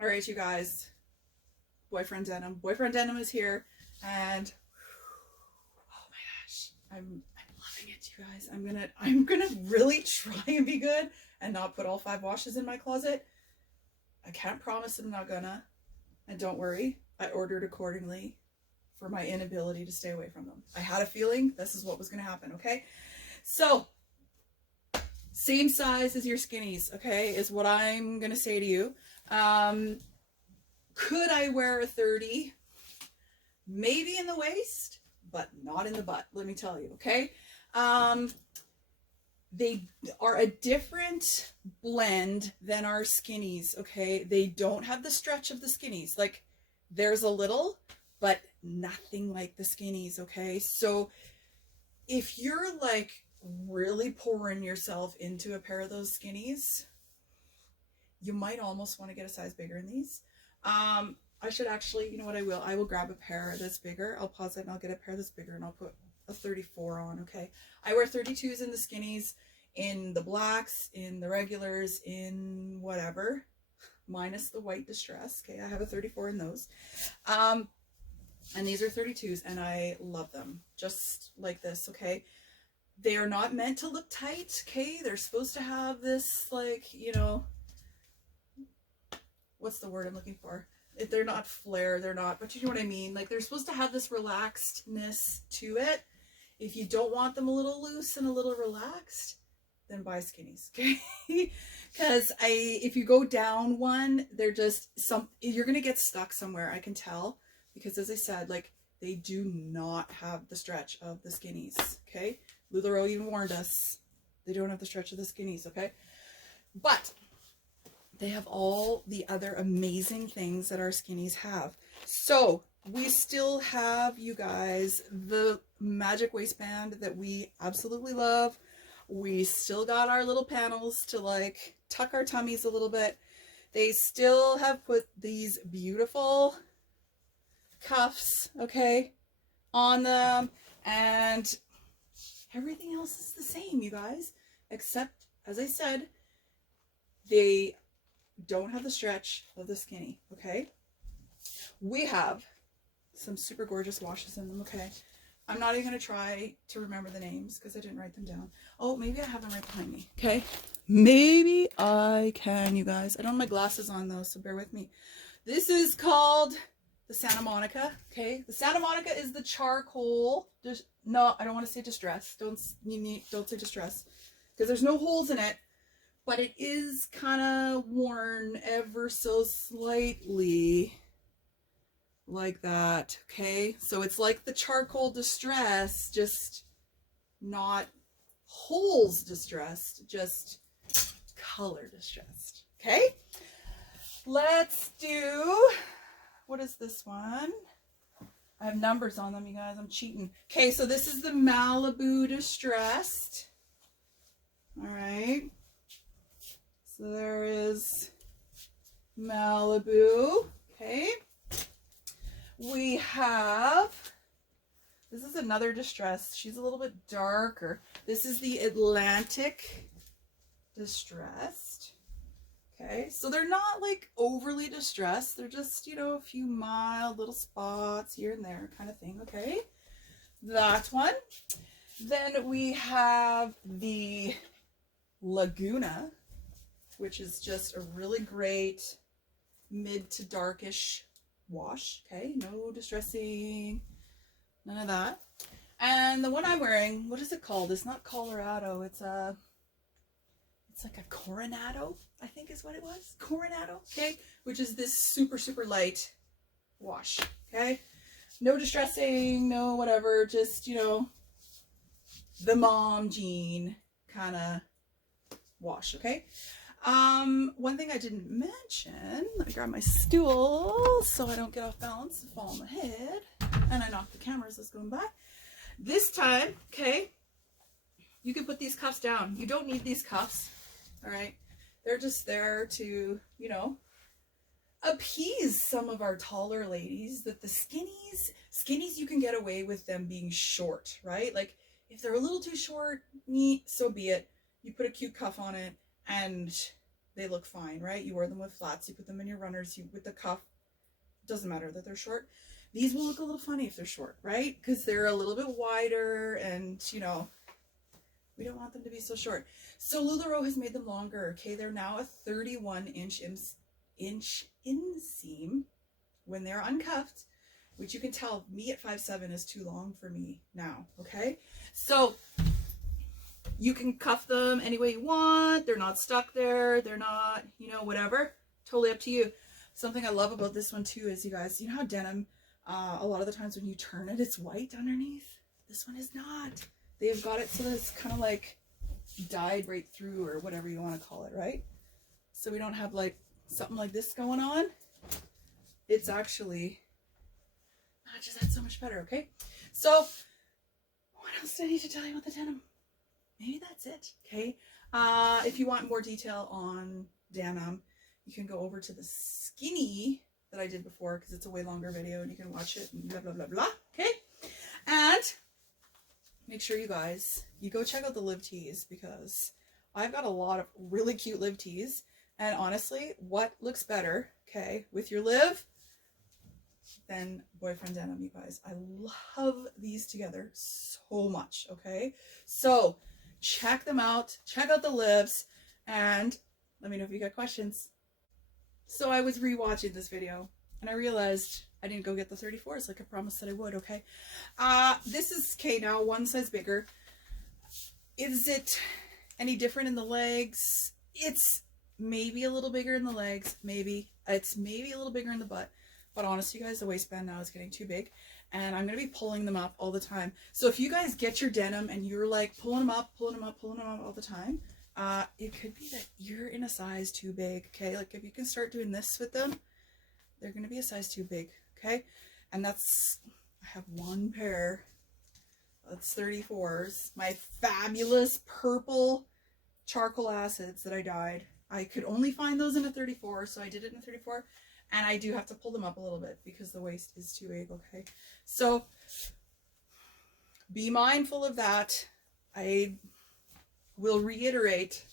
All right, you guys. Boyfriend denim. Boyfriend denim is here, and oh my gosh, I'm loving it, you guys. I'm gonna really try and be good and not put all 5 washes in my closet. I can't promise I'm not gonna, and don't worry, I ordered accordingly for my inability to stay away from them. I had a feeling this is what was gonna happen. Okay, so same size as your skinnies. Okay, is what I'm gonna say to you. Could I wear a 30? Maybe in the waist, but not in the butt, let me tell you, okay? They are a different blend than our skinnies, okay? They don't have the stretch of the skinnies. Like, there's a little, but nothing like the skinnies, okay? So if you're like really pouring yourself into a pair of those skinnies, you might almost want to get a size bigger in these. I should actually, you know what I will? I will grab a pair that's bigger. I'll pause it and I'll get a pair that's bigger and I'll put a 34 on, okay? I wear 32s in the skinnies, in the blacks, in the regulars, in whatever, minus the white distress, okay? I have a 34 in those. And these are 32s and I love them, just like this, okay? They are not meant to look tight, okay? They're supposed to have this, like, you know, what's the word I'm looking for? If they're not flare, they're not, but you know what I mean? Like, they're supposed to have this relaxedness to it. If you don't want them a little loose and a little relaxed, then buy skinnies, okay? Because if you go down one, they're just you're gonna get stuck somewhere, I can tell, because as I said, like, they do not have the stretch of the skinnies, okay? Lularoe even warned us, they don't have the stretch of the skinnies, okay? But they have all the other amazing things that our skinnies have. So we still have, you guys, the magic waistband that we absolutely love. We still got our little panels to like tuck our tummies a little bit. They still have put these beautiful cuffs, okay, on them, and everything else is the same, you guys, except, as I said, they don't have the stretch of the skinny, okay? We have some super gorgeous washes in them, okay? I'm not even going to try to remember the names because I didn't write them down. Oh, maybe I have them right behind me, okay? Maybe I can, you guys. I don't have my glasses on, though, so bear with me. This is called the Santa Monica, okay? The Santa Monica is the charcoal. No, I don't want to say distress. Don't say distress because there's no holes in it. But it is kind of worn ever so slightly like that, okay? So it's like the charcoal distress, just not holes distressed, just color distressed, okay? Let's do, what is this one? I have numbers on them, you guys, I'm cheating. Okay, so this is the Malibu Distressed, all right? So there is Malibu, okay? We have, this is another distress. She's a little bit darker. This is the Atlantic Distressed, okay? So they're not like overly distressed. They're just, you know, a few mild little spots here and there kind of thing, okay? That one. Then we have the Laguna, which is just a really great mid to darkish wash, okay? No distressing, none of that. And the one I'm wearing, what is it called? It's not Colorado, it's like a Coronado, I think is what it was. Coronado, okay? Which is this super, super light wash, okay? No distressing, no whatever, just, you know, the mom jean kind of wash, okay? One thing I didn't mention, let me grab my stool so I don't get off balance and fall on my head, and I knock the cameras that's going by. This time, okay, you can put these cuffs down. You don't need these cuffs, all right? They're just there to, you know, appease some of our taller ladies, that the skinnies you can get away with them being short, right? Like, if they're a little too short, so be it. You put a cute cuff on it, and they look fine, right? You wear them with flats, you put them in your runners, you with the cuff, doesn't matter that they're short. These will look a little funny if they're short, right? Because they're a little bit wider, and you know, we don't want them to be so short. So LuLaRoe has made them longer. Okay, they're now a 31-inch inseam when they're uncuffed, which you can tell me at 5'7" is too long for me now. Okay, so you can cuff them any way you want. They're not stuck there. They're not, you know, whatever. Totally up to you. Something I love about this one too is, you guys, you know how denim, a lot of the times when you turn it, it's white underneath. This one is not. They've got it so that it's kind of like dyed right through, or whatever you want to call it, right? So we don't have like something like this going on. It's actually matches that so much better. Okay, so what else do I need to tell you about the denim? Maybe that's it. Okay, if you want more detail on denim, you can go over to the skinny that I did before, because it's a way longer video and you can watch it and blah blah blah blah. Okay, and make sure you guys, you go check out the Liv tees, because I've got a lot of really cute Liv tees, and honestly, what looks better, okay, with your Liv than boyfriend denim, you guys? I love these together so much. Okay, so check them out, check out the Livs, and let me know if you got questions. So I was rewatching this video and I realized I didn't go get the 34s like I promised that I would. Okay, this is okay now, one size bigger. Is it any different in the legs? It's maybe a little bigger in the legs, maybe. It's maybe a little bigger in the butt, but honestly, you guys, the waistband now is getting too big, and I'm gonna be pulling them up all the time. So if you guys get your denim and you're like pulling them up all the time, it could be that you're in a size too big. Okay, like if you can start doing this with them, they're gonna be a size too big. Okay, and that's, I have one pair, that's 34s, my fabulous purple charcoal acids that I dyed. I could only find those in a 34, so I did it in a 34, and I do have to pull them up a little bit because the waist is too big. Okay, so be mindful of that. I will reiterate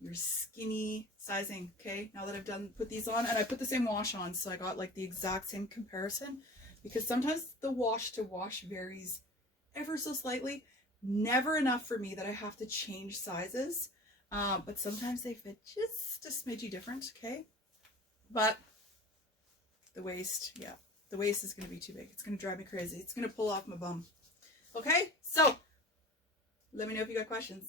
your skinny sizing. Okay, now that I've put these on, and I put the same wash on, so I got like the exact same comparison, because sometimes the wash to wash varies ever so slightly. Never enough for me that I have to change sizes, but sometimes they fit just a smidgy different. Okay, but the waist, yeah, the waist is going to be too big. It's going to drive me crazy. It's going to pull off my bum. Okay, so let me know if you got questions.